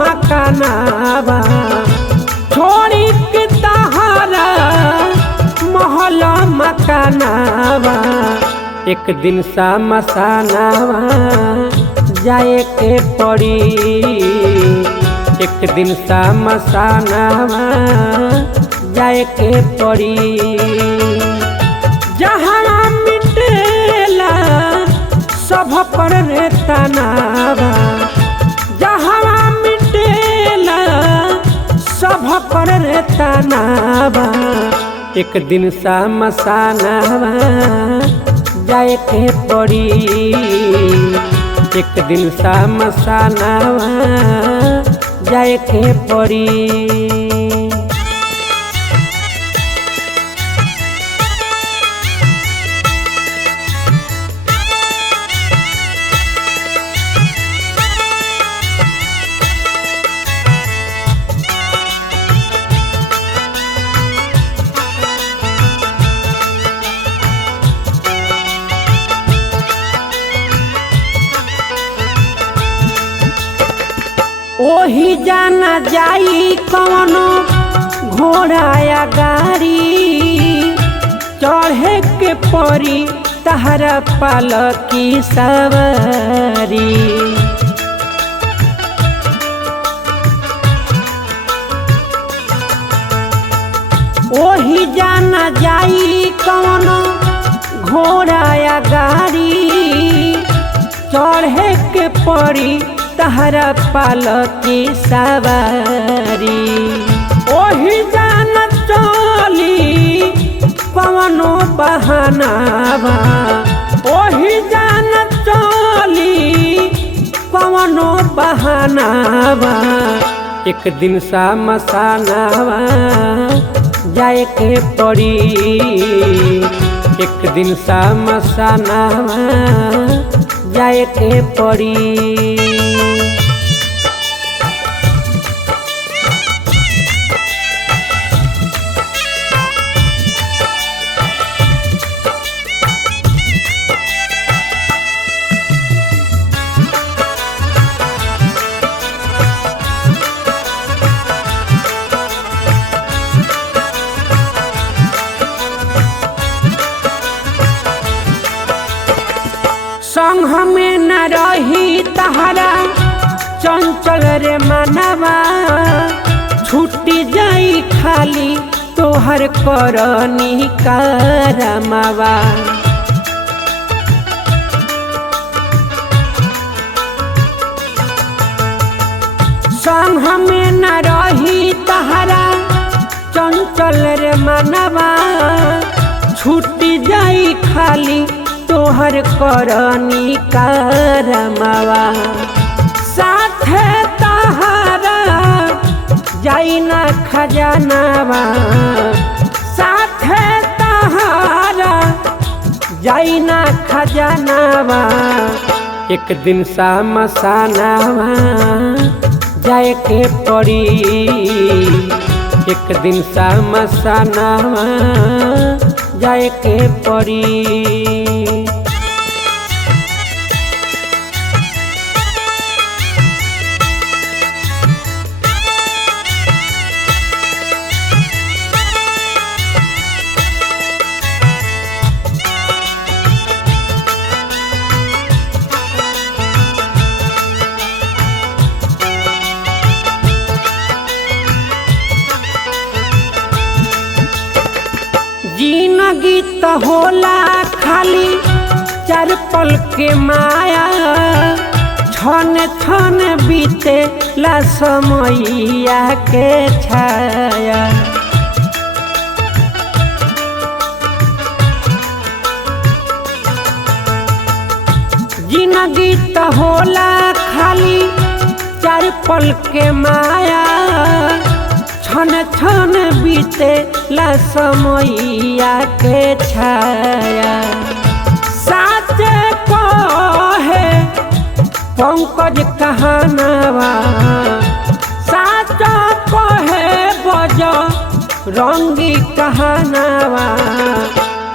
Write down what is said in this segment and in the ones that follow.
मकानावा छोड़ी के तहारा महल मकानावा एक दिन समसानावा जाए के पड़ी एक दिन समसानावा जाए के पड़ी जहाँ मिटेला सब पर तनावा जहाँ मिटेला सब पर तनावा एक दिन समसानावा जाए के पड़ी एक दिन समसानावा जाए के पड़ी। ओही जाना जाई कौनो घोड़ा या गाड़ी चढ़े के परी तहरा पालकी सवारी ओही जाना जाई कौनो घोड़ा या गाड़ी चढ़े के परी तहरा पालकी सवारी ओही जान चली कवनो बहानावा ओही जान चली कवनो बहानावा एक दिन समसानावा जाए के पड़ी एक दिन समसानावा जाए के पड़ी। संग में न रही तहरा चंचल रे मनवा छूटी जाई खाली तोहर करनी करमवा संग में न रही तहरा चंचल रे मनवा छूटी जाई खाली तोहर करनी करमवा साथे तहरा जाई ना खजानावा साथे तहरा जाई ना खजानावा एक दिन समसानावा जाए के पड़ी एक दिन समसानावा जाए के पड़ी। जिंदगी तो होला खाली चार पल के माया छन छन बीते ला समैया के छाया जिंदगी तो होला खाली चार पल के माया छन छन बीते ला समैया के छाया साचे कहे पंकज कहानावा साचा कहे बज रंगी कहानावा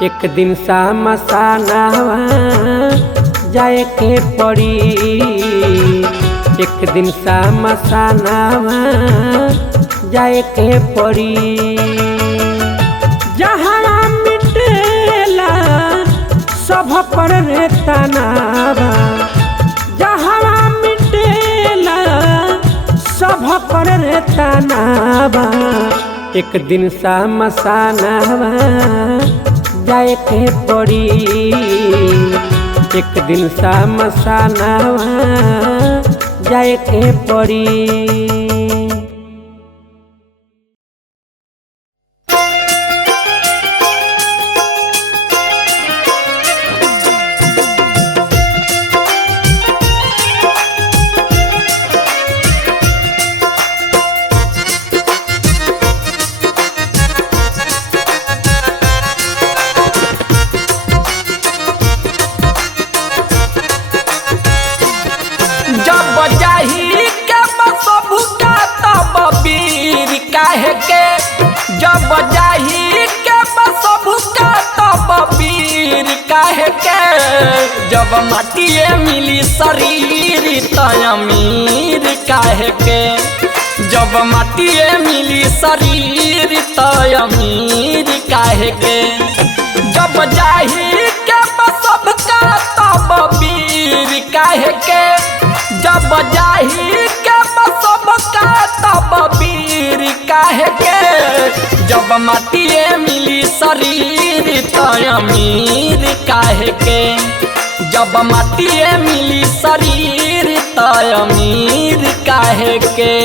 एक दिन समसानावा जाए के पड़ी एक दिन शमशानवा जाए के पड़ी। जहाँ मिटेला सब पर रे तनावा, जहाँ मिटेला सब पर रे तनावा, एक दिन शमशानवा जाए के पड़ी। एक दिन शमशानवा जाए के पड़ी। जब जाही के बसबु का तब वीर काहे के, जब माटिए मिली शरीर त अमीर काहे के, जब माटिए मिली शरीर त अमीर काहे के, जब जाही के बसबु का तब वीर काहे के, जब जाही के बसबु का तब वीर काहे के, जब माटिए मिली शरीर त अमीर काहे के, जब माटिए मिली शरीर त अमीर काहे के।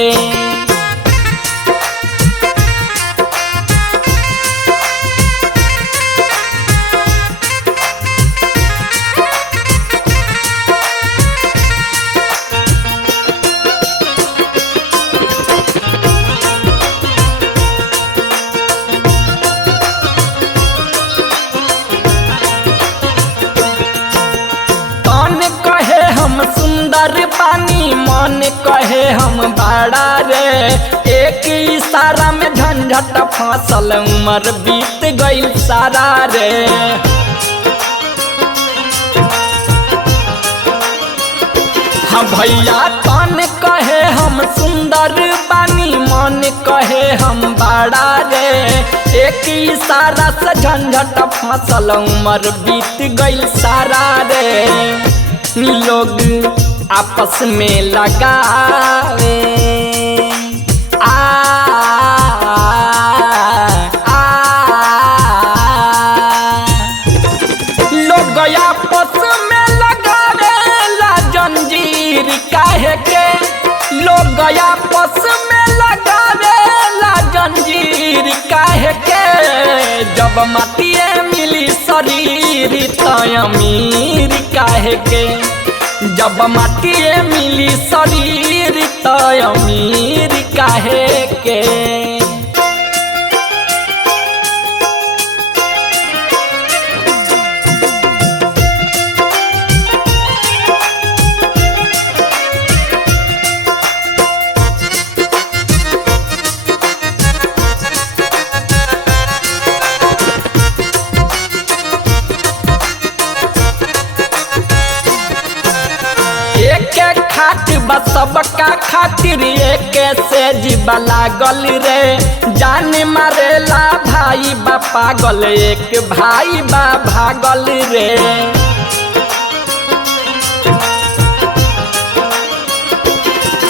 सुंदर पानी मन कहे हम बड़ा रे, एक इशारा में झंझट फसल उम्र बीत गई सारा रे। हाँ भैया तन कहे हम सुंदर पानी मन कहे हम बड़ा रे, एक इशारा से झंझट फसल उम्र बीत गई सारा रे। लोग आपस में लगावे लोग आपस में लगावे ला जंजीर काहे के, लोग आपस में लगावे ला जंजीर काहे के, जब माटिए मिली शरीर त अमीर काहे के, जब माटिए मिली शरीर त अमीर काहे के। सबका खातिर एक से जीवा लागल रे, जान मारेला भाई बा पागल, एक भाई बा भागल रे।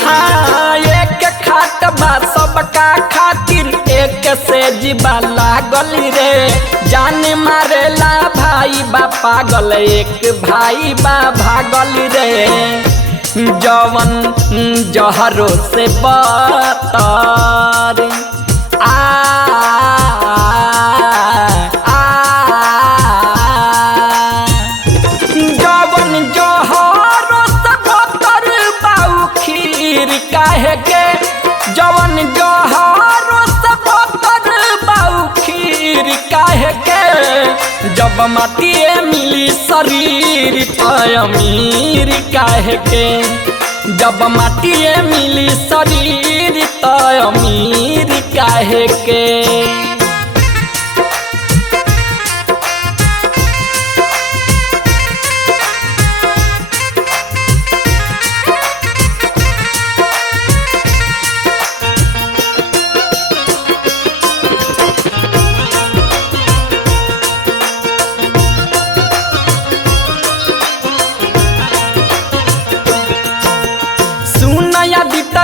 हाँ एक खाट बा सबका खातिर एक से जीवा लागल रे, जान मारेला भाई बा पागल, एक भाई बा भागल रे। जवन जहरो से बतर जवन जहरो से बतर बाऊ खीर काहे के, जवन जहरो से बतर बाऊ खीर काहे के, जब माटिए मिली शरीर त अमीर काहे के, जब माटिए मिली शरीर त अमीर काहे के।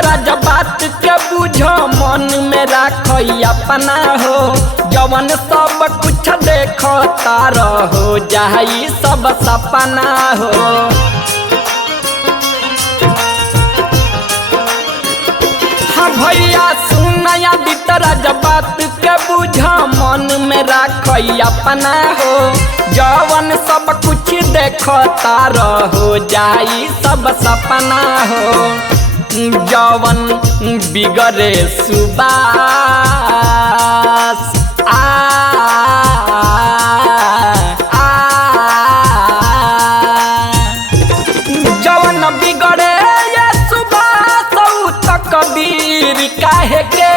भीतर जब बात के बुझो मन में राखो अपना हो जवन सब कुछ देखो तार हो जाई सब सपना हो। हाँ भैया सुनया भीतर जब बात के बुझो मन में राखो अपना हो जवन सब कुछ देखो तार हो जाई सब सपना हो। जवन बिगड़े सुबास जवन बिगड़े ये सुबास तो कबीर काहे के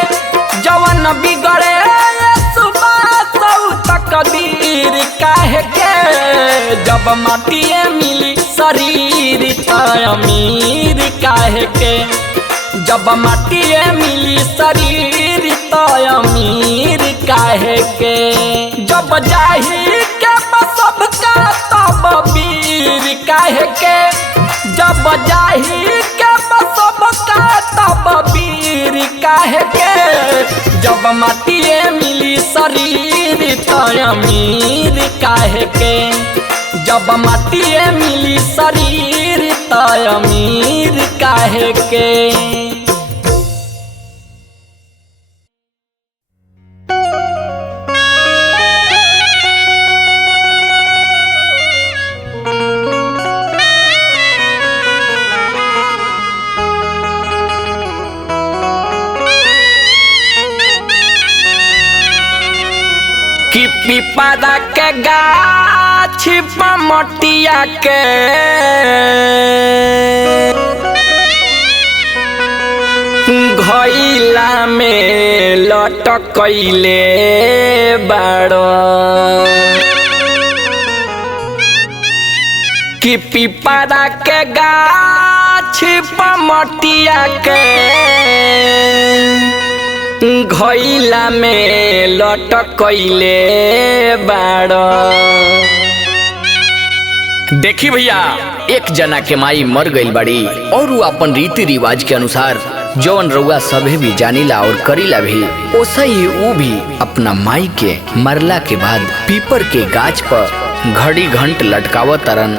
जवन बिगड़े ये सुबास तो कबीर काहे के जब माटिए मिली शरीर तो अमीर काहे के जब माटिए मिली शरीर तो अमीर काहे के जब जाही के सबका तब वीर काहे के जब जाही के सबका तब वीर काहे के जब माटिए मिली शरीर तो अमीर काहे के जब माटिए मिली शरीर तो अमीर काहे के। कि पिपरा के गाछ मटिया के घइला में लटकैले बाड़ो कि पिपरा के गाछ मटिया के घइला में लटकैले बाड़ो। देखी भैया एक जना के माई मर गईल बाड़ी और वो अपन रीति रिवाज के अनुसार जौन रउआ सभे भी जानीला और करीला भी ओसा ही वो भी अपना माई के मरला के बाद पीपर के गाछ पर घड़ी घंट लटकावत तरन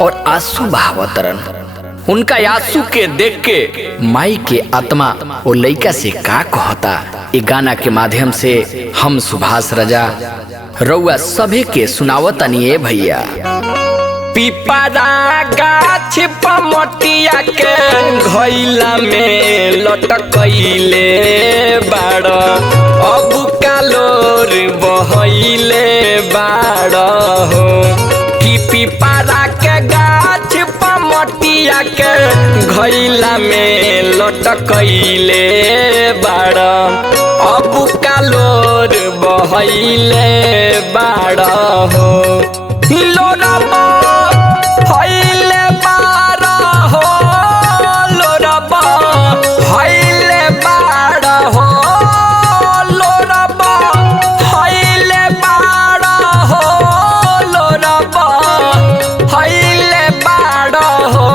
और आंसू बहावत तरन। उनका आंसू के देख के माई के आत्मा वो लइका से का कहता ये गाना के माध्यम से हम सुभाष राजा रउआ सभे के सुनावतनी भैया। पिपरा गाछ मटिया के घइला में लटकैले बाड़ अब कालोर बहैले बाड़ हो कि पिपरा के गाछ मटिया के घइला में लटकैले बाड़ अब कालोर बहैले बाड़ हो। लोरबा हइले बाड़ हो लोरबा हइले बाड़ हो लोरबा हइले बाड़ हो लोरबा हइले बाड़ हो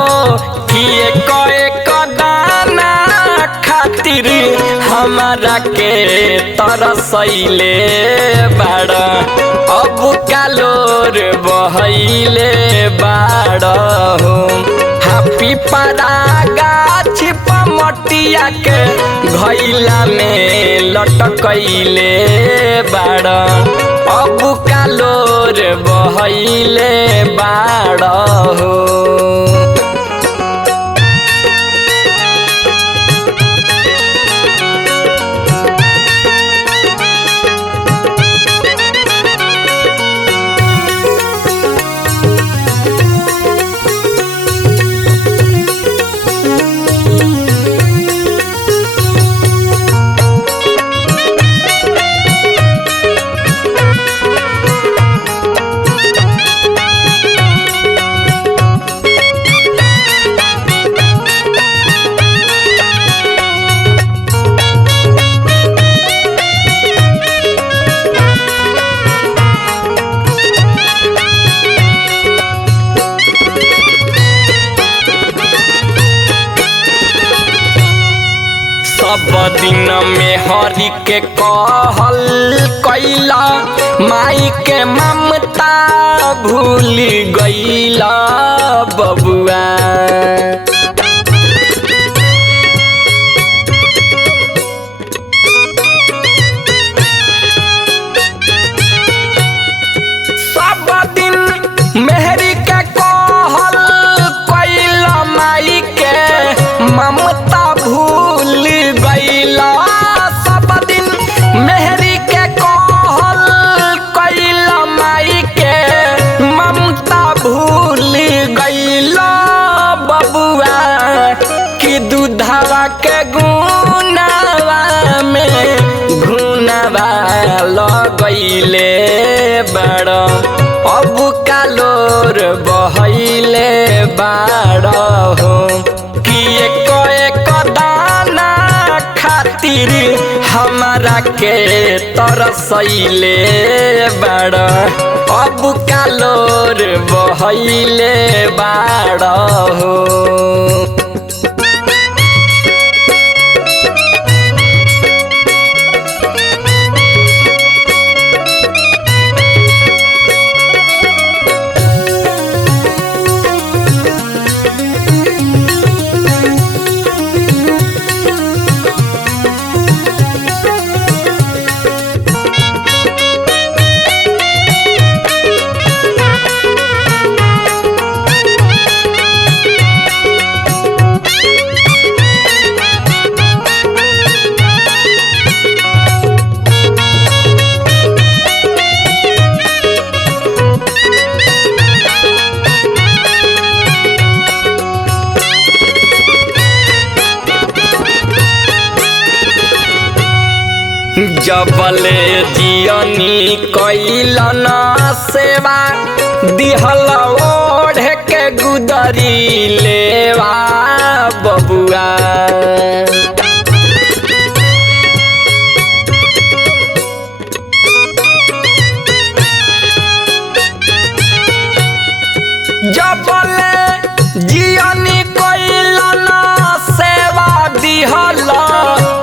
कि एक दाना खातिर हमारा के तरसैले बाड़ अब कालोर बहैले बाड़ हो। हाँ पिपरा गाछ मटिया के घइला में लटकैले बाड़ अब कालोर बहैले बाड़ हो। सब दिन में हरि के कहल कैला माई के ममता भूल गईला बबुआ। सब दिन मेहरी के कहल कैला माई के ममता भूल गईला। सब दिन मेहरी के कहल कैला माई के ममता भूल गईला बबुआ। कि दूधवा के गुनावा में घुनावा लगैले बड़ अब कालोर बहैले बाड़ हो। कि एक दाना खातिर हमारा के तरसैले बाड़ अब कालोर बहैले बाड़ हो। जबले जियनी कैलन सेवा दिहल ओढ़ के गुदरी लेवा बबुआ। जबले जियनी कैलन सेवा दिहल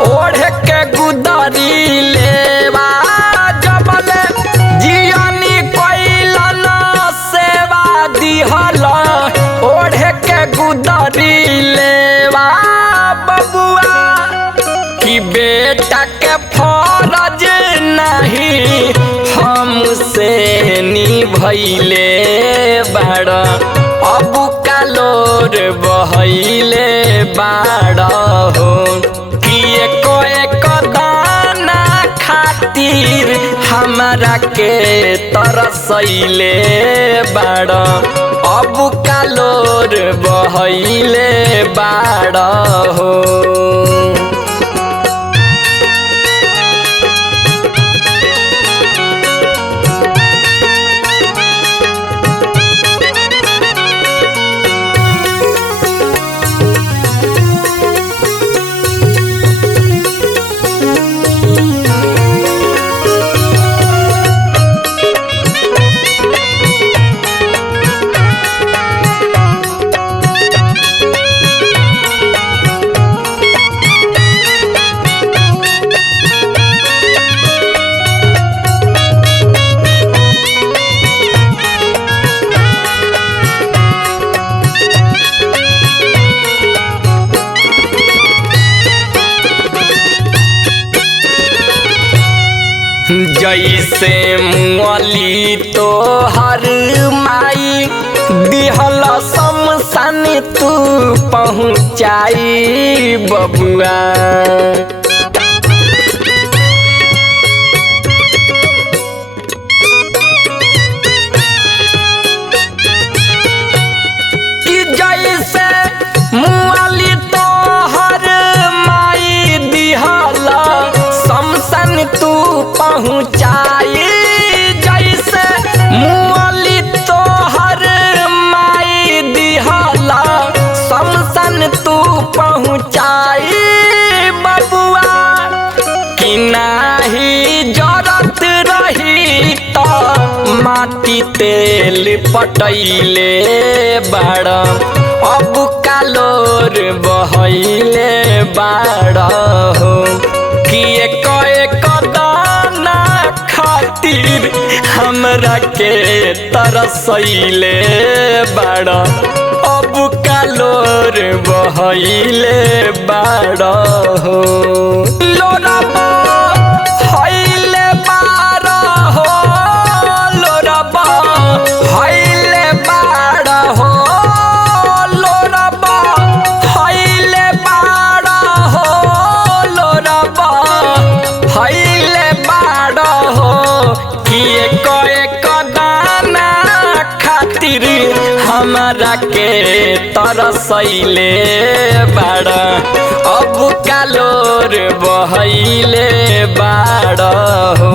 ओढ़ के गुदरी लेवा। जबले जियनी कैलन सेवा दिहल ओढ़ के गुदरी लेवा बबुआ। कि बेटा के फरज नहीं हमसे निभैले बाड़ अब कालोर बहैले बाड़ हो। कि एक दाना खातिर हमारा के तरसैले बाड़ अब कालोर बहैले बाड़ हो। जैसे मुअली तो हर माई दिहल शमशान तू पहुँचाई बबुआ। कि जैसे मुअली तो हर माई दिहल शमशान तू पहुँचाई। जैसे मुअली तो हर माई दिहल शमशान तू पहुँचाई बबुआ। कि नाही जरत रही तो माटी तेल पटैले बाड़ अब कालोर लोर बहैले बाड़ हो कि एक दाना खातिर हमरा के तरसैले बाड़ अब का लोर बहैले बाड़ हो लोरा बहैले बाड़ हो लोरा बहैले बाड़ हो लोरा बहैले बाड़ हो लोरा बहैले बाड़ हो कि एक दाना खातिर हमरा के तरसैले बाड़ अब का लोर बहैले बाड़ हो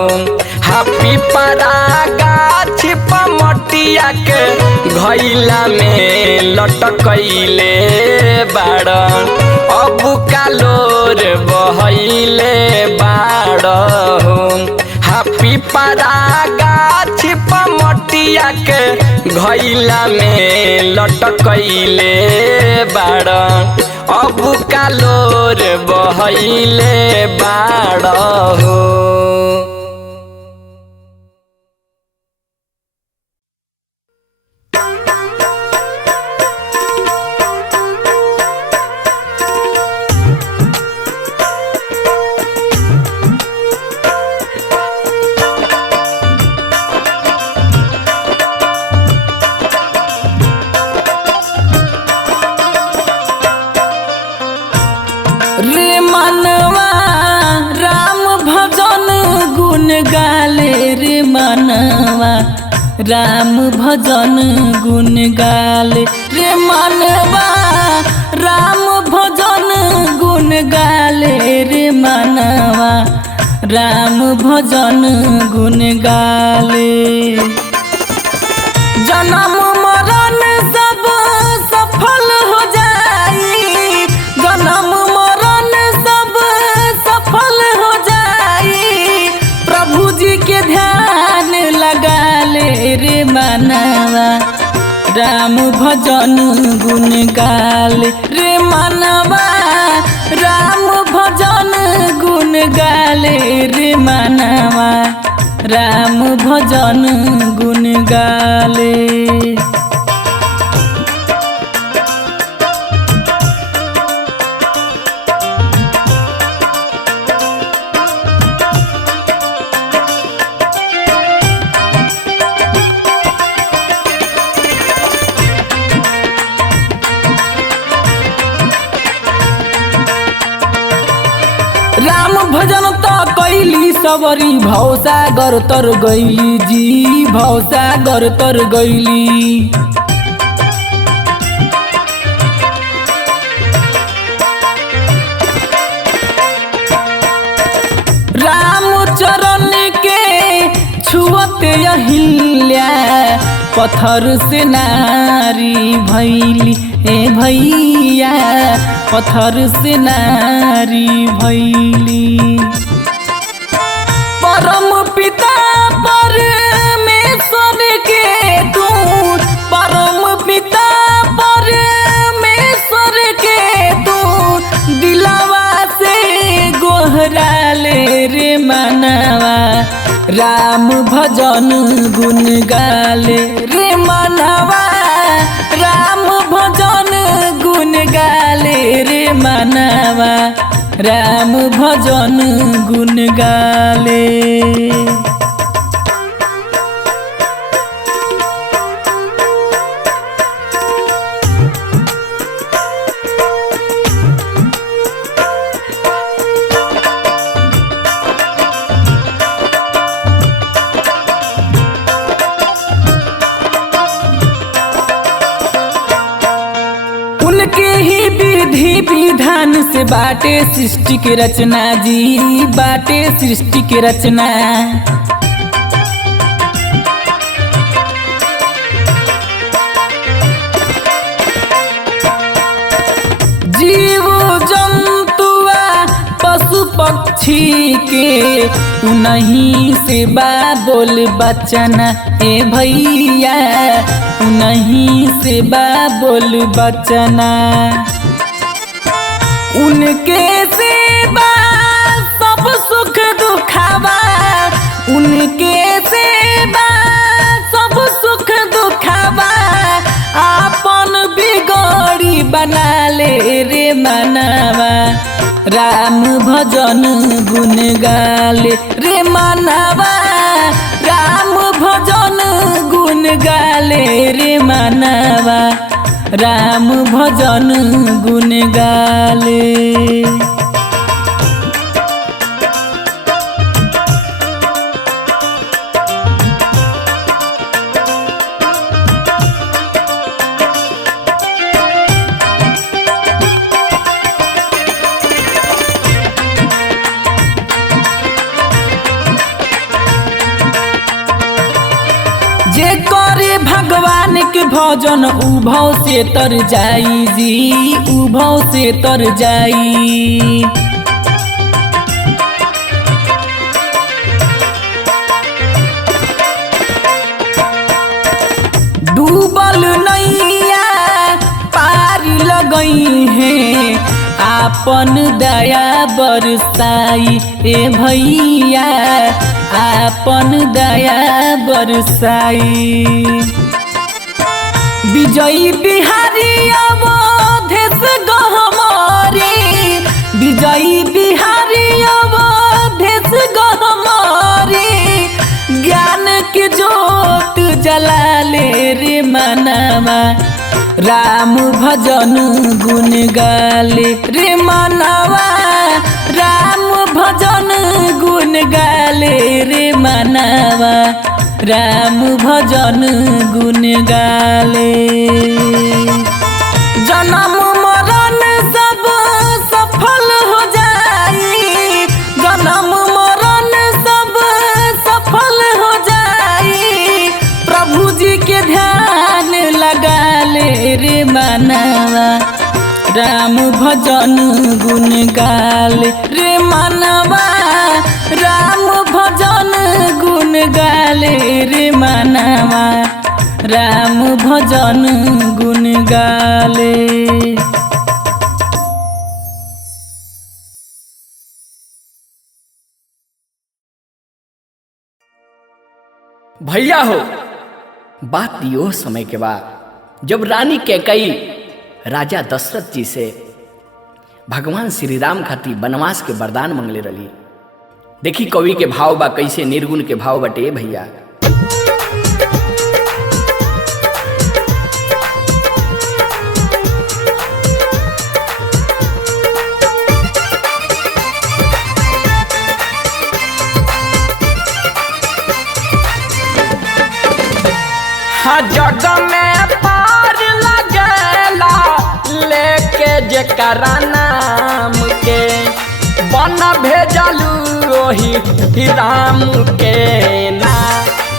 हापी परा गाछ पमटिया के घैला में लटकैले बाड़ अब का लोर बहैले बाड़ हो हापी परा गाछ पमटिया के घैला में लटकैले बाड़ अब का लोर बहैले बाड़ हो। रे मनवा राम भजन गुण गाले रे मनवा राम भजन गुण गाले रे मनवा राम भजन गुण गाले रे मनवा राम भजन गुण गाले जन्म मरण सब सफल हो जाई जन्म मरण सब सफल हो जाई प्रभु जी के ध्यान लगा ले रे मनवा राम भजन गुण गाले रे मनवा राम भजन गुण गाले रे मनवा राम भजन गुण गाले। राम भजन तो कैली सबरी भवसागर तर गैली जी भवसागर तर गैली राम चरण के छुअते अहिल्या पत्थर से नारी भैली ए भैया पत्थर से नारी भैली परम पिता परमेश्वर के तू परम पिता परमेश्वर के तू दिलवा से गोहरा ले रे मनवा राम भजन गुण गाले रे मनवा राम भजन गुण गाले रे मनवा राम भजन गुण गाले। उनके ही विधि विधान से बाटे सृष्टि के रचना जी बाटे सृष्टि के रचना जीव जंतुआ पशु पक्षी के उन्हीं से बोल बचना ए भैया उन्हीं से बोल बचना उनके सेवा सब सुख दुखावा, उनके सेवा सब सुख दुखावा, आपन बिगड़ी बना ले रे मनवा, राम भजन गुण गाले रे मनवा, राम भजन गुण गाले रे मनवा, राम भजन गुण गाले। जे करे भगवान के भजन उभव से तर जाई जी, उभव से तर जाई। डूबल नैया पार लगई है, आपन दया बरसाई ए भैया, आपन दया बरसाई। विजयी बिहारी अवधेश गहमारी, विजयी बिहारी अवधेश गहमारी, ज्ञान के जोत जला ले रे मनवा, राम भजन गुण गाले रे मनवा, राम भजन गुण गाले रे मनवा, राम भजन गुण गाले। जन्म मरण सब सफल हो जाई, जन्म मरण सब सफल हो जाई, प्रभु जी के ध्यान लगा ले रे मनवा, राम भजन गुण गाले रे मनवा, राम भजन गुण गाले रे मनवा, राम भजन गुण गाले। भैया हो, बात यो समय के बाद जब रानी कैकेयी राजा दशरथ जी से भगवान श्री राम खातिर वनवास के वरदान मंगले रही। देखी कवि के भाव बा कैसे, निर्गुण के भाव बटे भैया। जग में पार लगेला लेके जेकरा नाम के, बन भेजलू ओही राम के ना,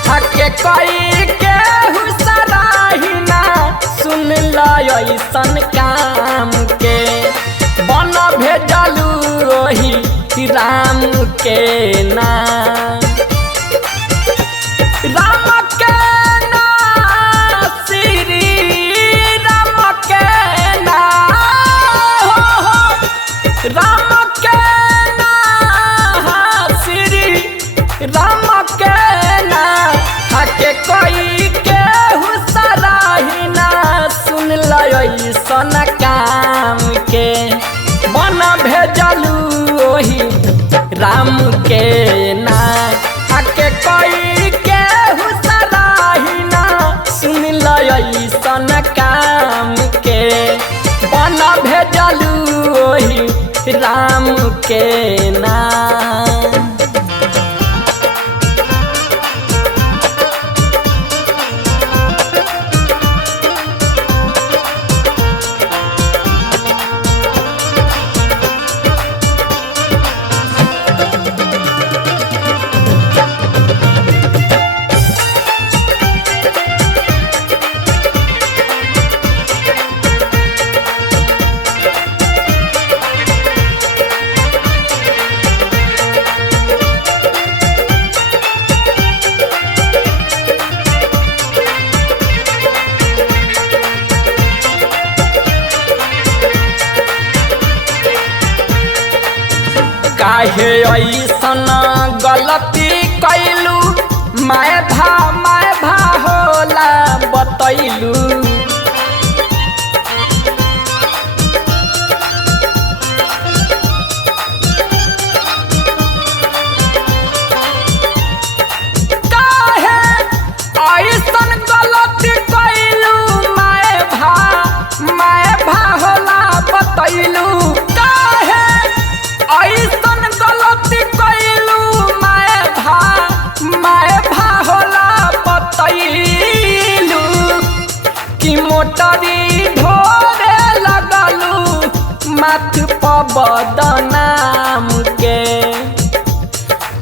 हके कई के हुसराही ना, सुन लो ऐसन काम के, बन भेजलू ओही राम के ना। राम के राम के ना श्री राम के ना, हके कोई के हुसराही ना, सुन लो ऐसन काम के, बन भेजलू ओही राम के ना, हके कोई के हुसराही ना, सुन लो ऐसन काम के, बन भेजलू ओही राम के नाम। काहे ऐसन गलती कैलू मैं भा होला बतैलू काहे ऐसन गलती कैलू मैं भा होला बतैलू काहे ऐसन गलती कैलू मैं भा होला बतैलू कि मोटरी ढोरे लगलू माथ पर बदनाम के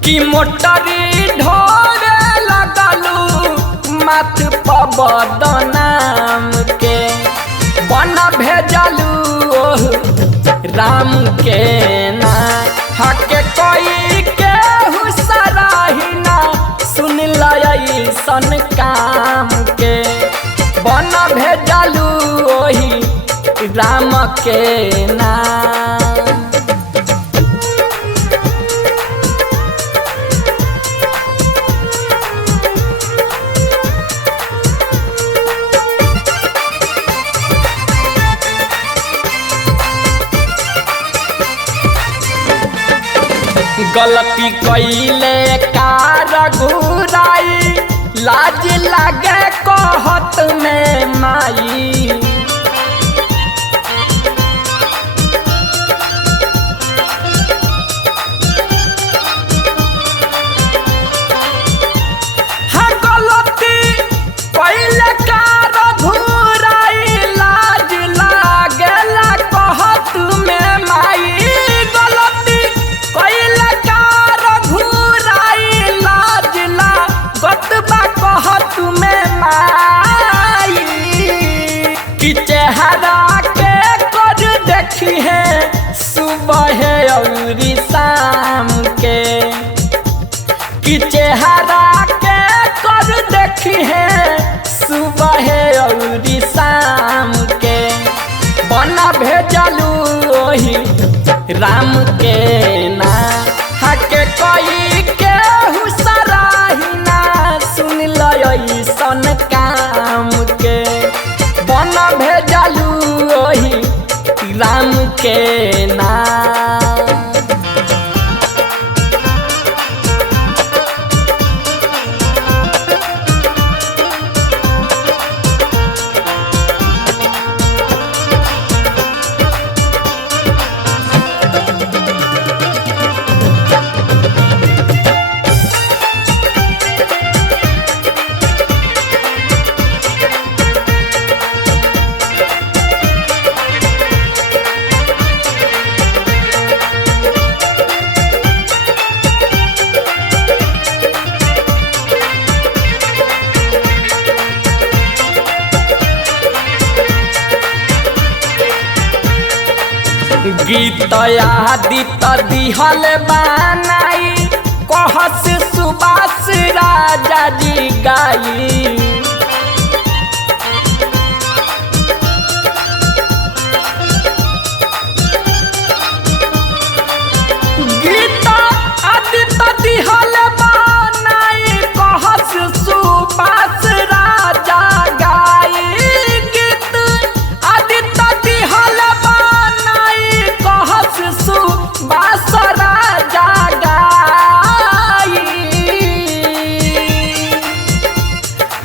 कि मोटरी ढोरे लगलू माथ पर बदनाम के बन भेजलू ओह राम के ना हके कोई के हुसराही ना सुन लसन काम के बन भेजलू ओही राम के ना गलती कैले कार घुराई लाज लागे कहत में माई हाँ गलती कैले कार घुराई लाज लागेला कहत में माई गलती कैले कार घुराई लाज लागतबा कहत में माई कि चेहरा के कर देखी है सुबह और शाम के कि चेहरा के कर देखी है सुबह और शाम के बना भेजलू ओही राम के ना हके कोई के हुसराही ना सुन लसन काम के बना भेजलू ओही राम के ना गीत आदित दिहल बनाई कहस सुबास राजा जी गाई गीत आदित दिहल बनाई कहस सुबास राजा गाई गीत आदित दिहल सुबास राजा गाई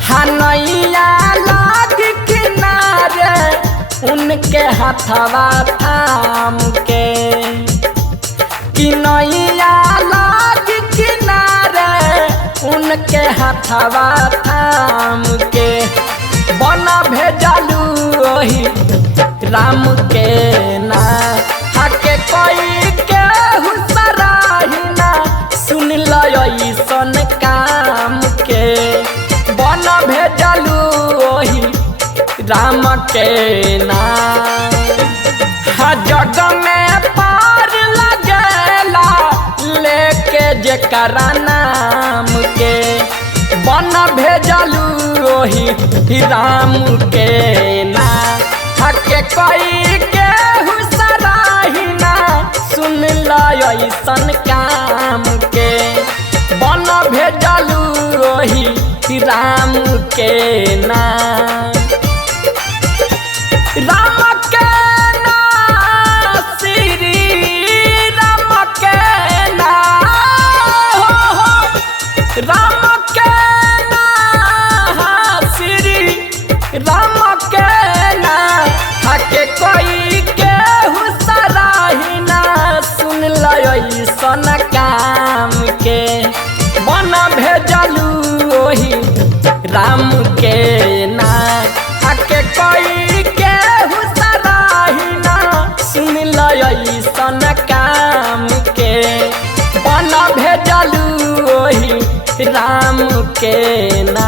हनैया लाग किनारे उनके हथवा थाम के कि नैया लाग किनारे उनके हथवा थाम के बना भेजलू ओही राम के ना हके कोई के हुसराही ना सुन लसन काम के बन भेजलू ओही राम के ना जग में पार लगेला लेके जेकरा नाम के बन भेजलू ओही राम के ना हके कोई के हुसराही ना सुन लय ऐसन काम के बन भेजलू ओही राम के नाम राम के ना श्री राम के ना हो राम के ना श्री राम के ना हके कोई के हुसराही ना सुन लसन काम के बन भेजलू ओही राम के ना हके कोई के हुसराही ना सुन लसन काम के बन भेजलू ओही राम के ना।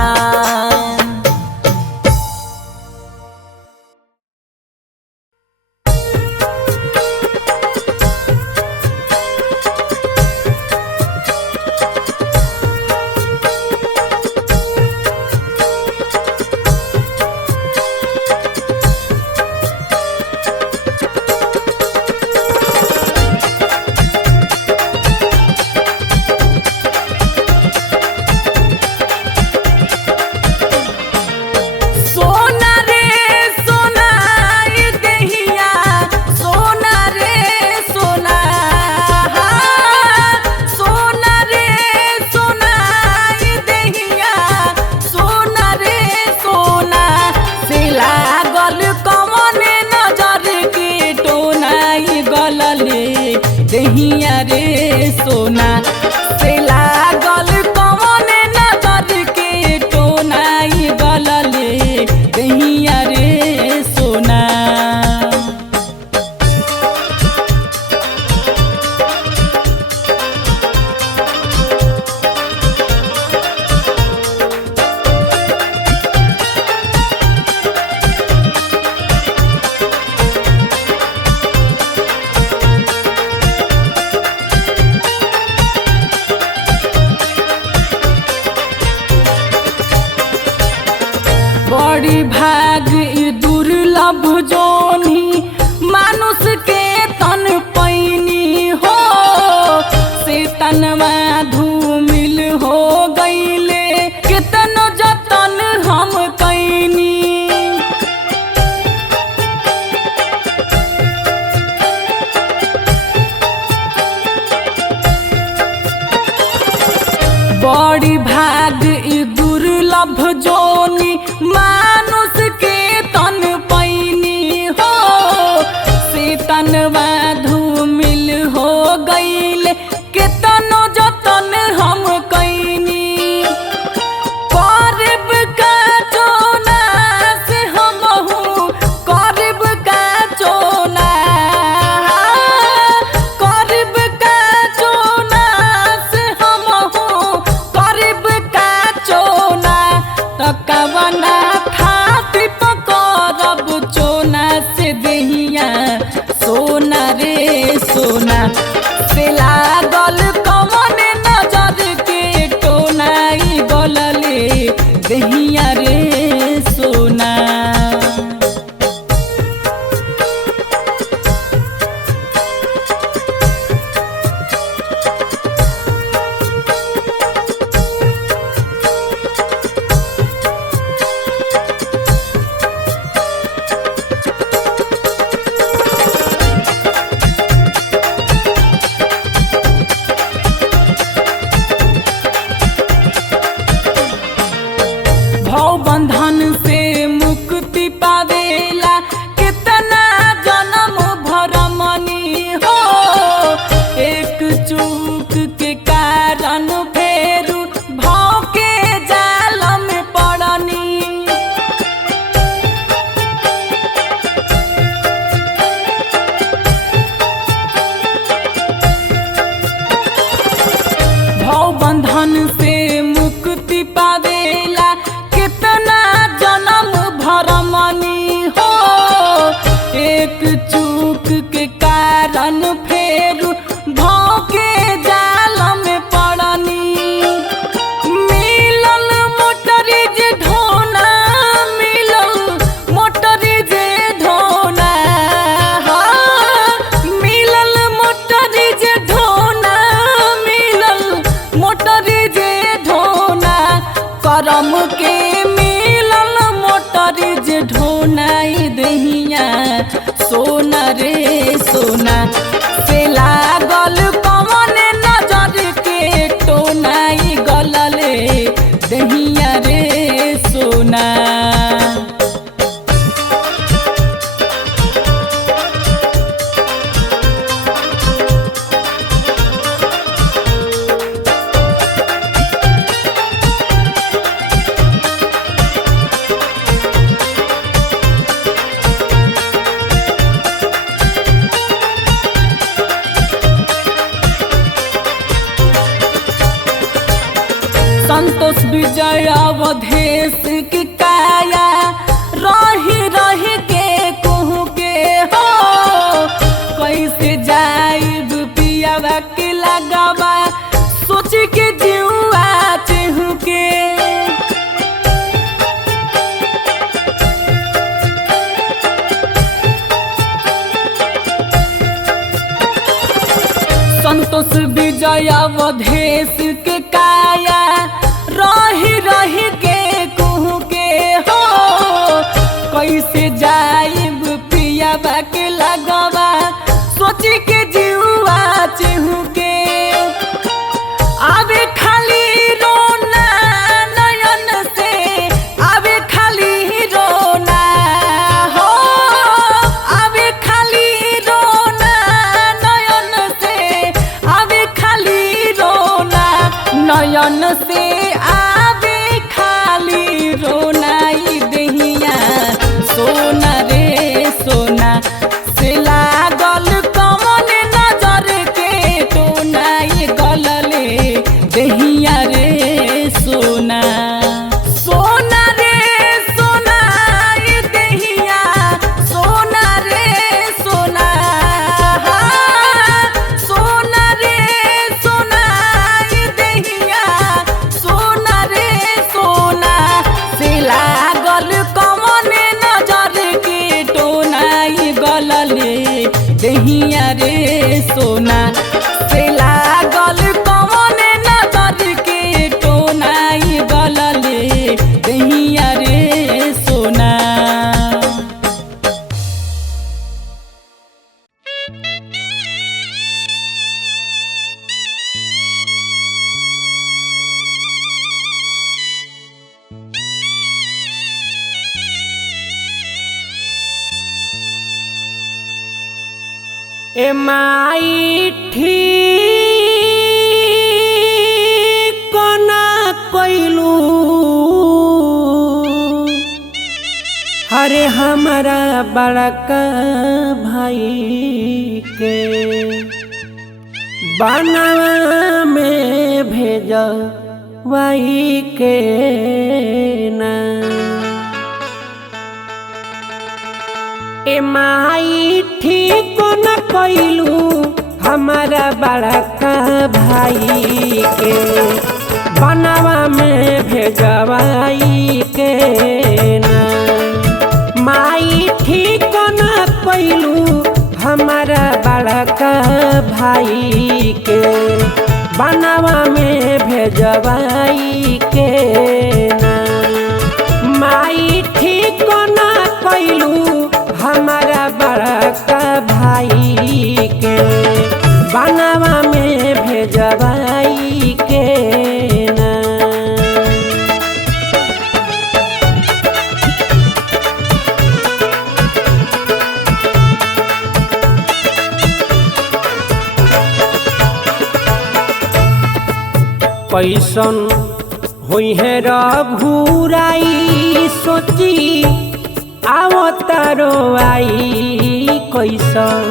दहिया रे सोना से लागल कौन नजर के टोनाई गलले दहिया रे सोना। बड़ी भाग दुर्लभ जोनी मानुष के तन पैनी हो से तनवा धूमिल हो गईले कितनो जतन हम कैनी। बड़ी भाग दुर्लभ जोनी मानुष के तन पैनी हो से तनवा धूमिल हो गईले कितनो जतन हम कैनी। करब का चोना से हमहू करब का चोना करब का चोना से हमहू करब का चोना तो कवना था सोना से लागल कौन नजर के टोनाई गलले दहिया रे सोना। संतोष विजय अवधेश की काया रही रही के कहूँ के हो कैसे जाइब पियावा के लगावा सोच के जीवा चहु के। संतोष विजय अवधेश के काया रही रही के कहूँ के हो कैसे जाइब पियावा के लगवा सोच के जीवा चहु के। आवे खाली रोना नयन से आवे खाली रोना हो आवे खाली रोना नयन से आवे खाली रोना नयन से आवे खाली रोनाई दहिया सोना रे सोना से लागल कौन नजर के टोनाई गलले दहिया रे सोना। सोना रे सोना ये दहिया सोना रे सोना सोना रे सोना ये दहिया सोना रे सोना से लागल कौन नजर के टोनाई गलले दहिया रे सोना से लागल कौन नजर के टोनाई गलले दहिया रे सोना। ए माई ठीक ना कइलू हरे हमारा बड़का भाई के बनवा में भेजवाई के ना। ए माई ठीक न कइलू हमारा बड़का भाई के बनवा में भेजवाई के ना। माई ठीक न कइलू हमारा बड़का भाई के बनवा में भेजवाई के ना। माई ठीक न कइलू हमारा बड़का भाई के बनवा में भेजवाई के ना। कैसन हुई है रघुराई सोची आवतारो आई कैसन।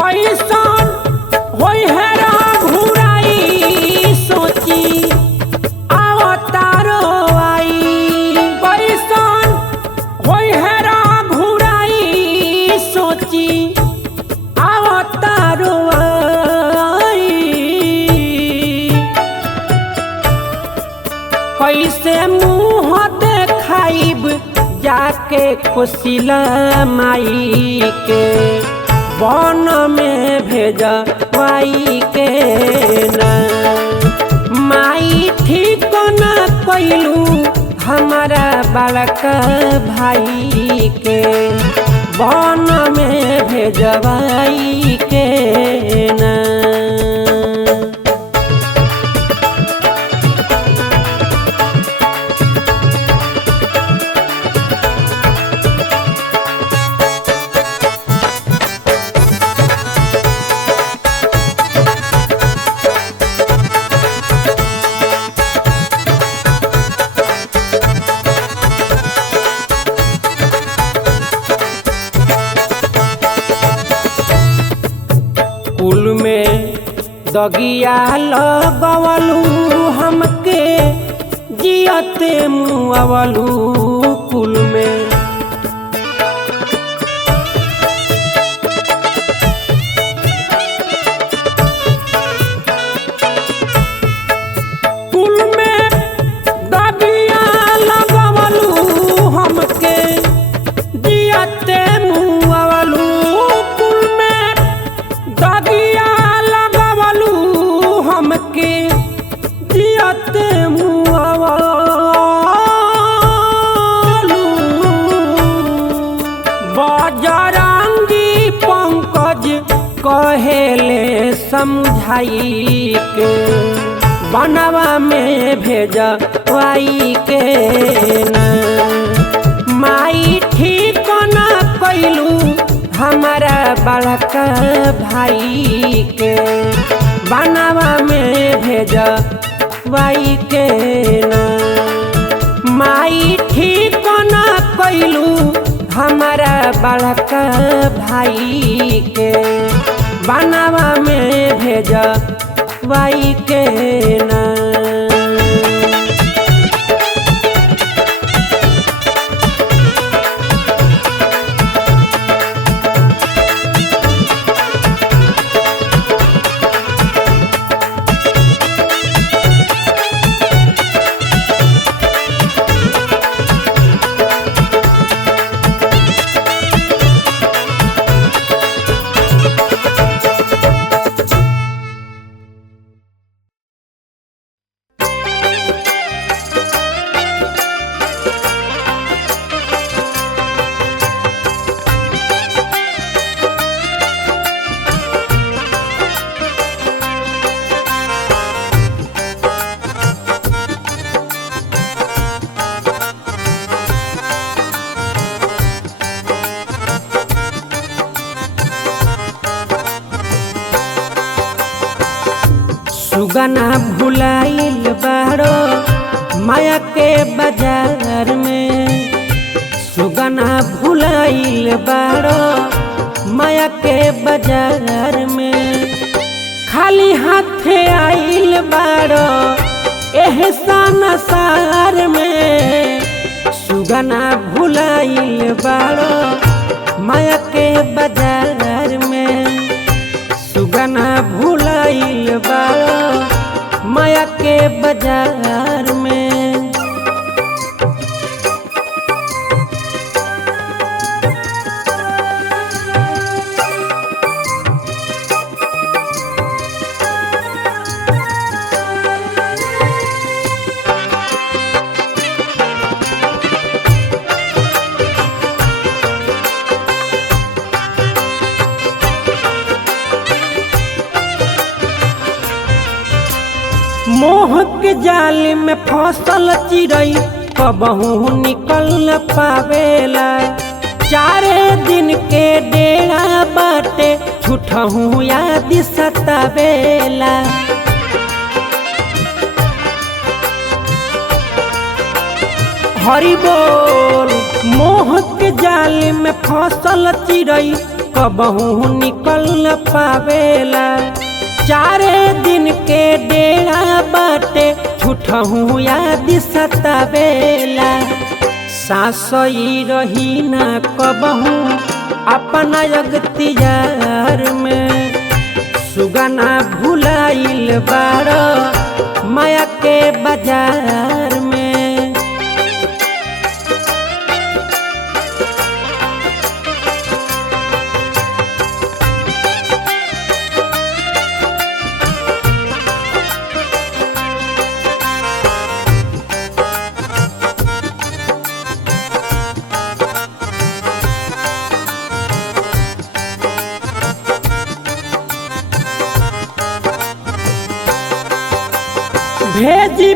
कैसन होई है रघुराई सोची आवतारो आई कैसन होई है रघुराई सोची आवतारो कैसे मुँह देखाइब जाके कोशिला माई के वन में भेजवाई के ना। माई ठीक न कैलू हमारा बड़का भाई के वन में भेजवाई के ना। कुल में दगिया लगवलू हमके जियते मुआवलू कुल में। कुल में दगिया लगवलू हमके जियते मुआवलू कुल में दगिया लगवलू हमके जियते मुआवलू। बजरंगी पंकज कहेले समझाई के बनवा में भेजवाई के ना। माई ठीक न कैलू हमारा बड़का भाई के बनवा में भेजवाई के ना। माई ठीक न कैलू हमारा बड़का भाई के बनवा में भेजवाई के ना। सुगना भुलाइल बाड़ो माया के बाजार में। सुगना भुलाइल बाड़ो माया के बाजार में। खाली हाथे आइल बाड़ो एहसान सार में। सुगना भुलाइल बाड़ो माया के बाजार में। सुगना भुलाइल बाड़ो माया के बाजार में। मोह के जाल में फसल चिड़ई कबहू निकल न पावेला। चारे दिन के डेरा बाटे छुटहू याद सतावेला। हरि बोल मोह के जाल में फसल चिड़ई कबहू निकल न पावेला। चारे दिन के डेरा बाटे छुटहू याद सतावेला। सासई रही ना कबहू अपना अगतियार में। सुगना भुलाइल बाड़ो माया के बाजार में।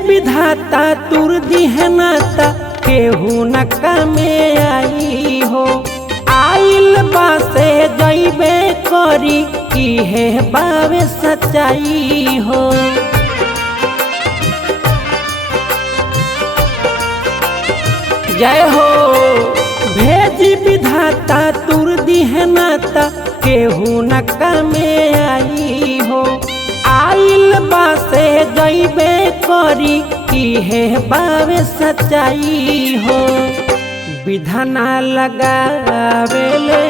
विधाता तुर दिहे नाता केहू न कमे आई हो। आइल बासे जइबे करी इहे बावे सच्चाई हो। जय हो भेजी विधाता तुर दिहे नाता केहू न कमे आई हो। आइल बासे जइबे करी इहे बावे सच्चाई हो। विधाना लगावेले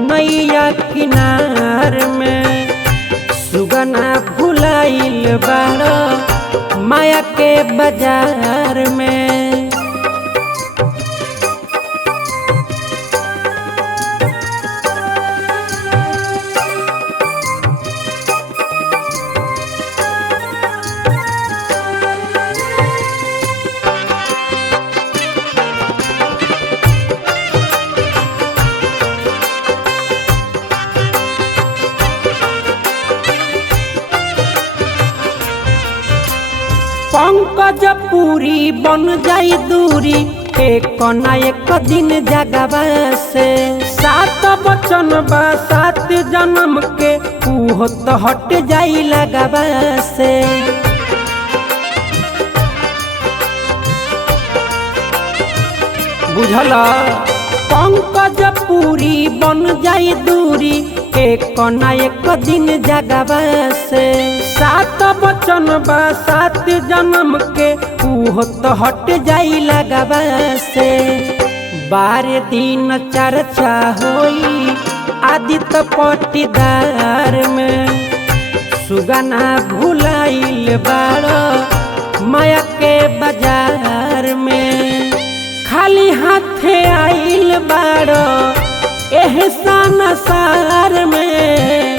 नैया किनार में सुगना भुलाइल बाड़ माया के बाजार में। पंकज पूरी बन जाई दूरी एक ना एक दिन जगवा से। सात बचन बा सात जन्म के उहो तो हट जाई लगवा से। बुझला पंकज पूरी बन जाई दूरी एक ना एक दिन जगवा से। सात बचन बा सात जन्म के उहो तो हट जाई लगवा से। 12 दिन चर्चा होई आदित्य पटीदार में सुगना भुलाइल बाड़ माया के बाजार में। खाली हाथे आइल बाड़ एहसान सार में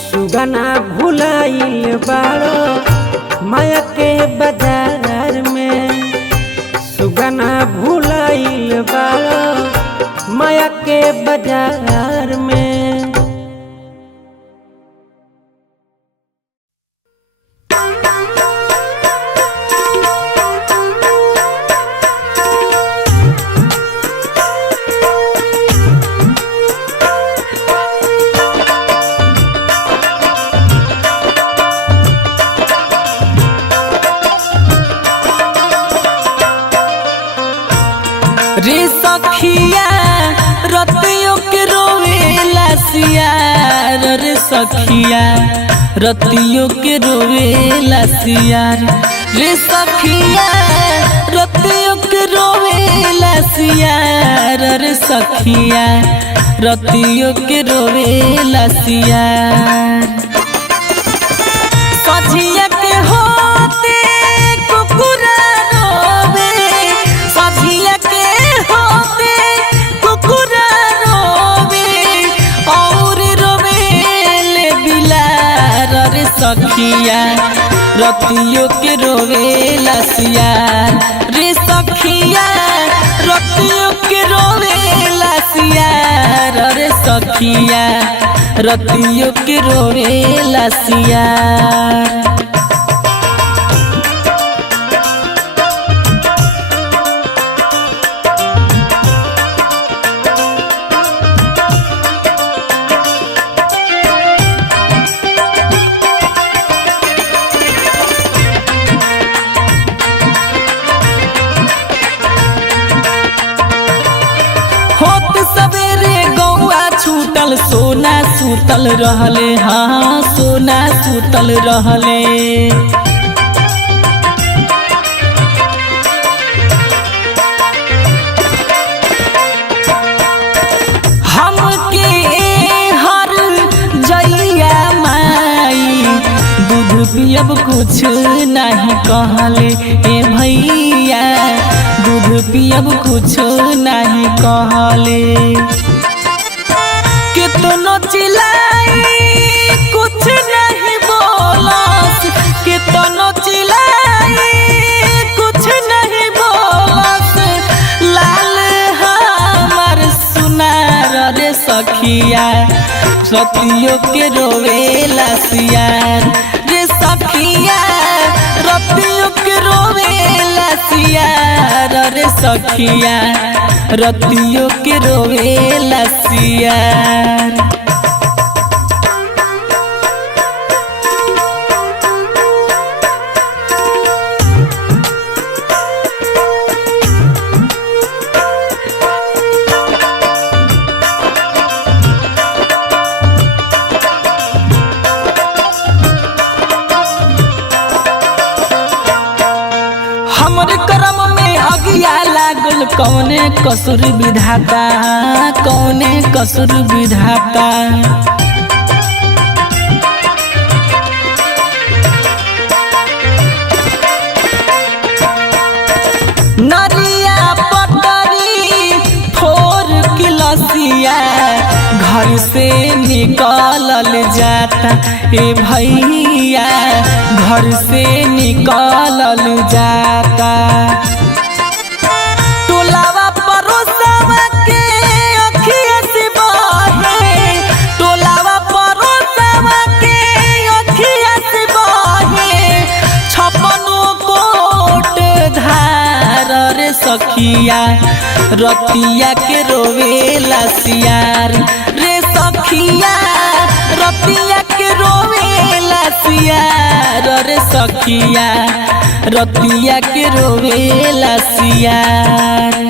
सुगना भुलाइल बाड़ माया के बाजार में। सुगना भुलाइल बाड़ माया के बाजार में। रे सखिया रतियों के रोवेला सियार। रे सखिया रतियों के रोवेला सियार। रे सखिया रतियों के रोवेला सियार। रे सखिया रतियों के रोवेला सियार। सझिया के होते कुकुरा रोवे। सझिया के होते कुकुरा रोवे और रोवेले बिलार। रे सखिया रतियों के रोवेला सियार। रे सखिया रतियों के रोवेला सियार। रे सखिया रतियों के रोवेला सियार। सोना सुतल रहले हाँ सोना सुतल रहले। हमके हर जइया माई दूध पियब कुछ नहीं कहले। ए भैया दूध पियब कुछ नहीं कहले। कितनो चिल्लाई कुछ नहीं बोलस। कितनो चिल्लाई कुछ नहीं बोलस। लाल हमार सुनार। रे सखिया रतियों के रोवेला सियार। रे सखिया रतियों के रे सखिया रतियों के रोवेला सियार। हमर करम में अगिया लागल कौने कसूर विधाता, कौने कसूर विधाता। नरिया पटरी फोर किलसिया घर से निकलल जाता ए भैया, घर से निकलल जाता। टोलावा परोसवा के अखिया से बहे, टोलावा परोसवा के अखिया से बहे, छपनो कोट धार रे सखिया रतिया के रोवेला सियार रे सखिया रतिया के रोवेला सियार रे सखिया रतिया के रोवेला सियार।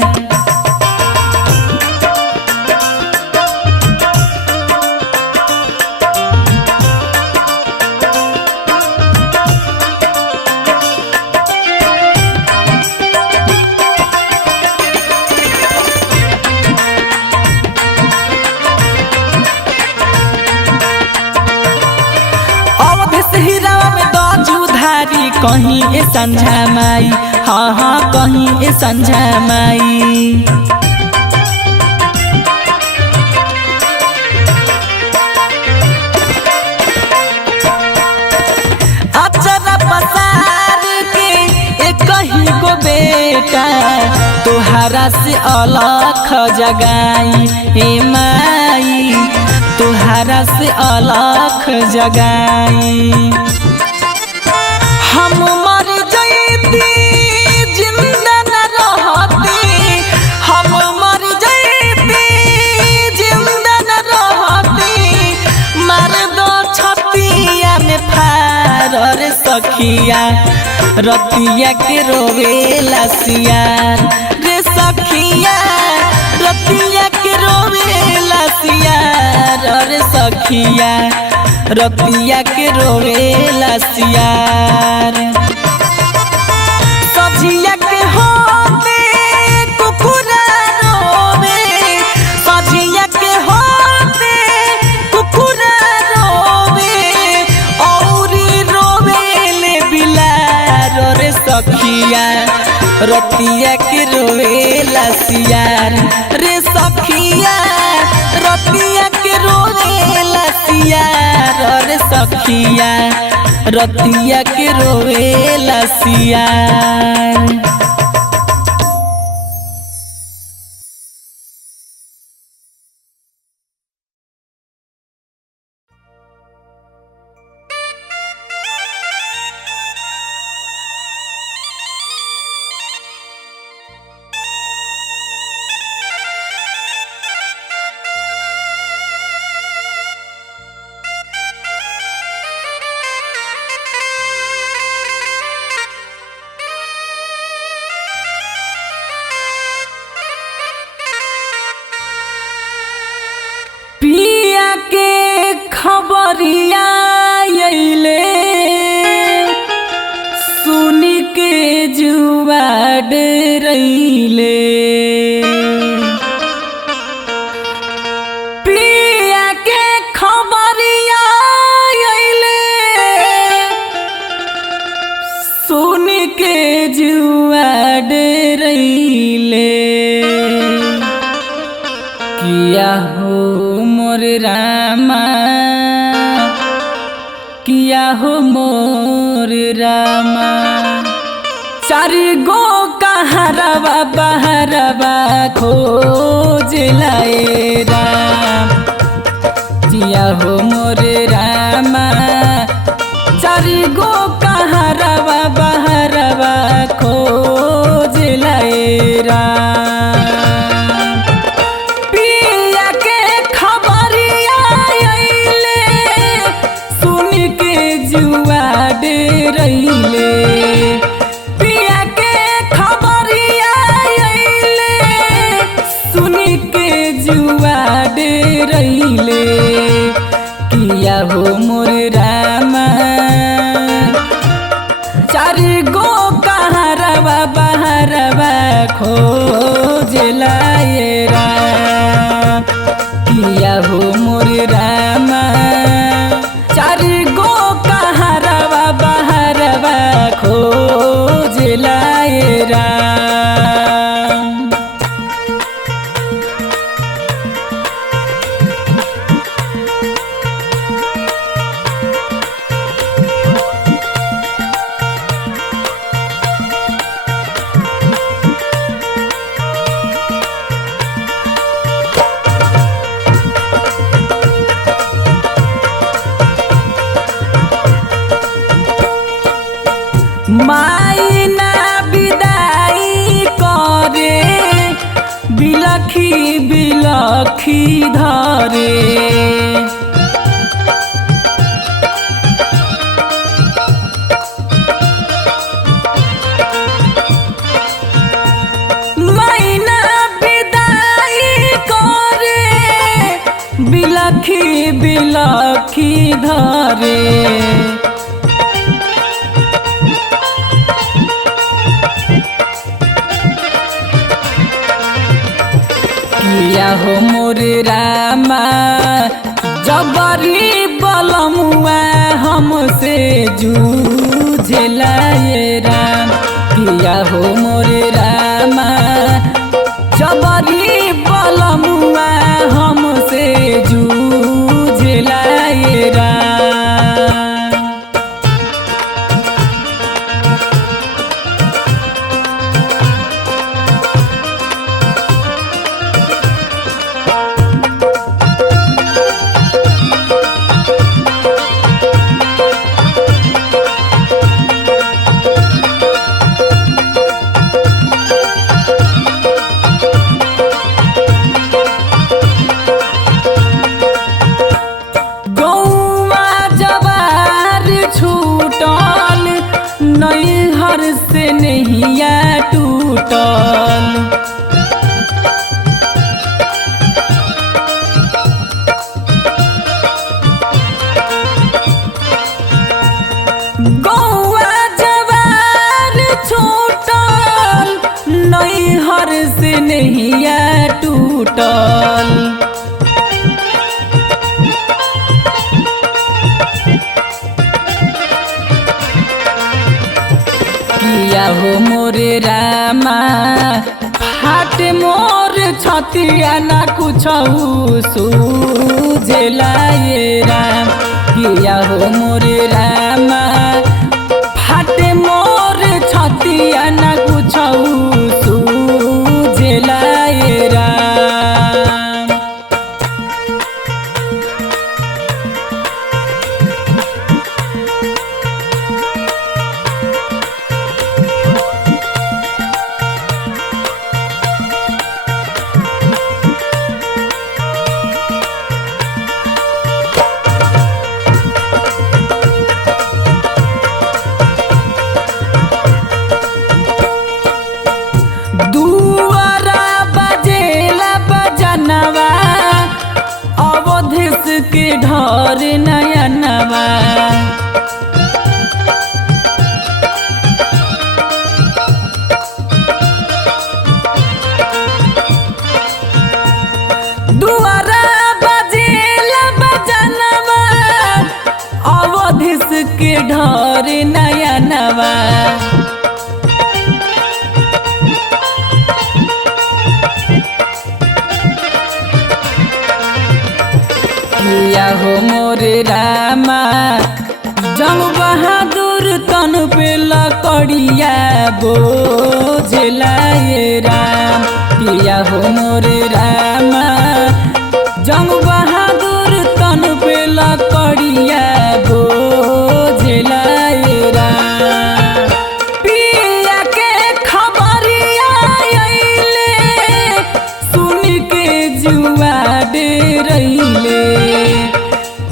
कहीं ए संझा माई, हाँ हाँ कहीं ए संझा माई। अचरा पसार के एक ही गो बेटा तोहरा से अलख जगाई ए माई, तोहरा से अलख जगाई। हम मर जैती जिंदा न रहती, हम मर जैती जिंदा न रहती, मार दो छतिया में फार रे सखिया रतिया के रोवेला सियार रे सखिया रतिया के रोवेला सियार रे सखिया रतिया के रोवेला सियार। सझिया के होते कुकुरा रोवे, सझिया के होते कुकुरा रोवे, औरी रोवेले बिलार रे सखिया रतिया के रोवेला सियार रे सखिया रतिया के रोवेला सियार रे सखिया रतिया के रोवेला सियार। पिया के खबरिया अइले सुनी के जुआ डरैले, पिया के खबरिया अइले सुनी के जुआ डरैले। किया हो मोर रामा, किया हो मोर रामा, चारि गो कहरवा बहरवा खोज लाए राम। किया हो मोर रामा, चारि गो कहरवा बहरवा खोज लाए राम। खोजला ये राम किया हो मोर रामा चार गो कहारवा बहरवा खोजला ये राम। माई ना विदाई करे बिलखी बिलखी धरे माई ना विदाई करे बिलखी बिलखी धरे किया हो मोर रामा जबरी बलमुआ हमसे जूझला ये राम किया हो मोर रामा जबरी बलमुआ हमसे जूझला ये राम। नैहर से नहिया टूटल गौआ जवार छूटल नैहर से नहिया टूटल किया हो मोर रामा फाट मोर छतिया ना कुछ सूझला ये राम किया हो मोर रामा फाट मोर छतिया ना कुछ सूझला ये राम। दुआरा बजेला बजनवा अवधेश के ढर नयनवा दुआरा बजेला बजनवा अवधेश के ढर नयनवा किया हो मोर रामा जंग बहादुर तन पे लकड़िया बोझला ये राम किया हो मोर रामा जंग बहादुर तन पे लकड़िया बोझला ये राम। पिया के खबरिया अइले सुन के जुआ डेरैले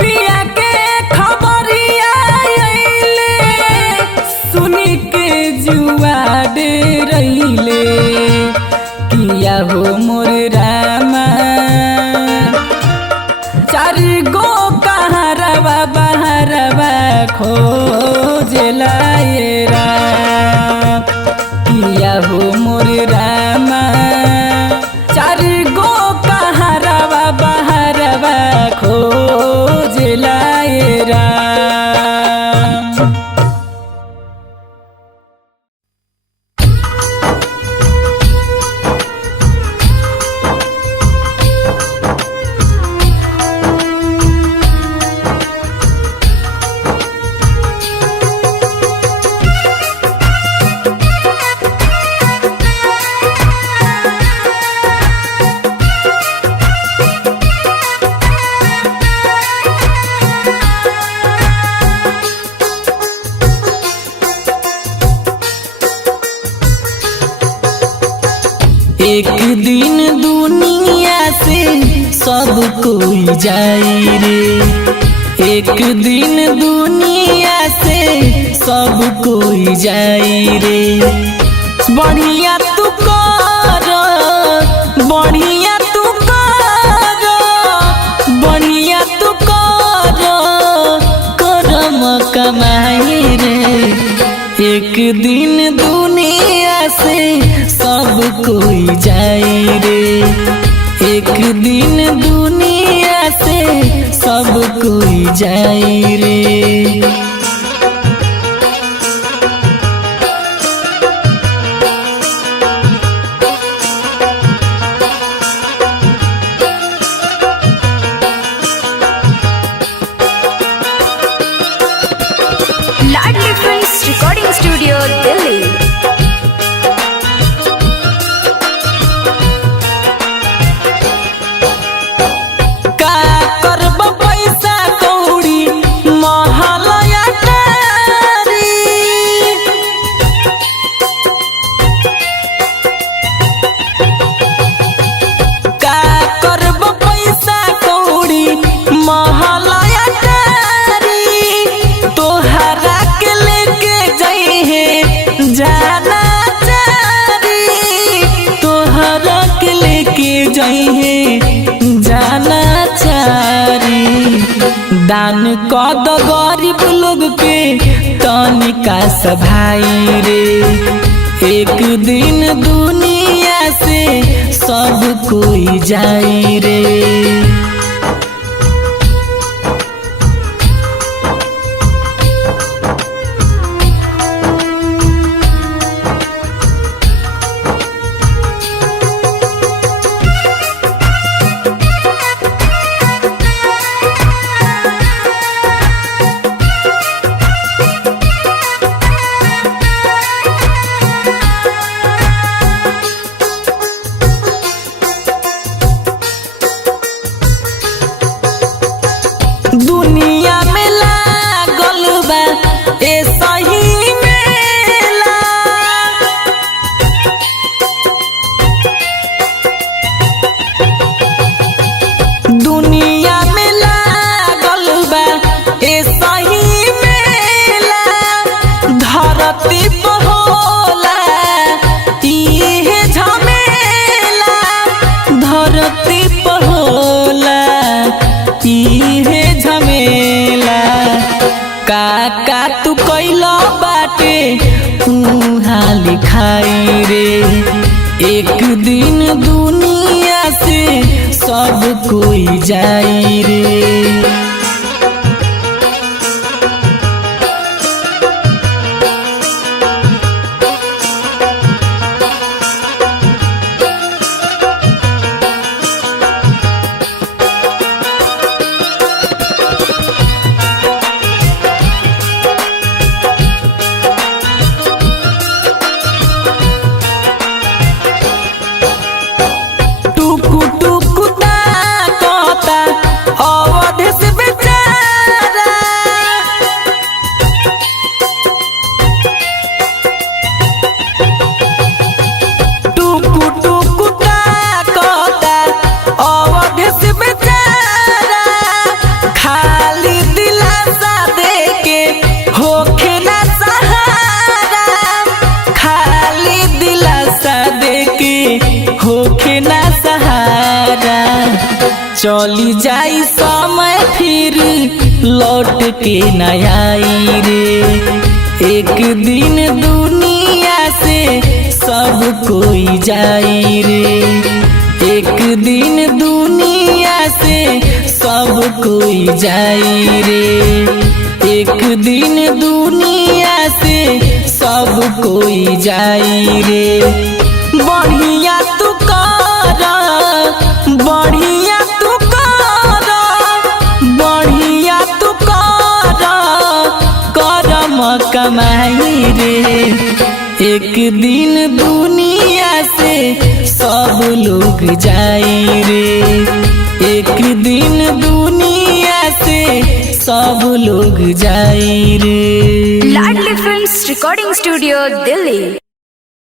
पिया के खबरिया अइले सुन के जुआ डेरैले किया हो मोर रामा चार गो कहारवा बहरवा खोजला ये राम किया हो मोर राम। एक दिन दुनिया से सब कोई जाई रे, एक दिन दुनिया से सब कोई जाई रे। बढ़िया तू कर, बढ़िया तू कर, बढ़िया तू कर, करम कमाई रे। एक दिन दुनिया से सब कोई जाई रे, एक दिन दुनिया से सब कोई जाई रे। लाडली फिल्म्स रिकॉर्डिंग स्टूडियो दिल्ली। का करब पैसा कौड़ी महलया टारी, का करब पैसा कौड़ी महलया टारी। तोहरा के लेके जाई है जाना चारी, तोहरा के लेके जाई है जाना चारी। दान कद गरीब लोग के तनिका सभाई रे, एक दिन दुनिया से सब कोई जाई रे। दुनिया में लागल बा ए सही मेला, दुनिया में लागल बा ए सही मेला। धरती पर होला इहे झमेला, धरती पर होला इहे झमेला। काका तू कैला बाटे उहाँ लिखाई रे, एक दिन दुनिया से सब कोई जाई रे। टुकु टुकु ताकता अवध से बेचारा, टुकु टुकु ताकता अवध से बेचारा। खाली दिलासा देके होखे ना सहारा, खाली दिलासा देके होखे ना सहारा। चली जाई समय फिर लौट के न आई रे, एक दिन दुनिया से सब कोई जाई रे, एक दिन दुनिया से सब कोई जाई रे, एक दिन दुनिया से सब कोई जाई रे। बढ़िया तू कर, बढ़िया तू कर, बढ़िया तू कर, करम कमाई रे। एक दिन दुनिया से सब लोग जाई रे, एक दिन दुनिया से सब लोग जाई रे। लाडली फिल्म्स रिकॉर्डिंग स्टूडियो दिल्ली।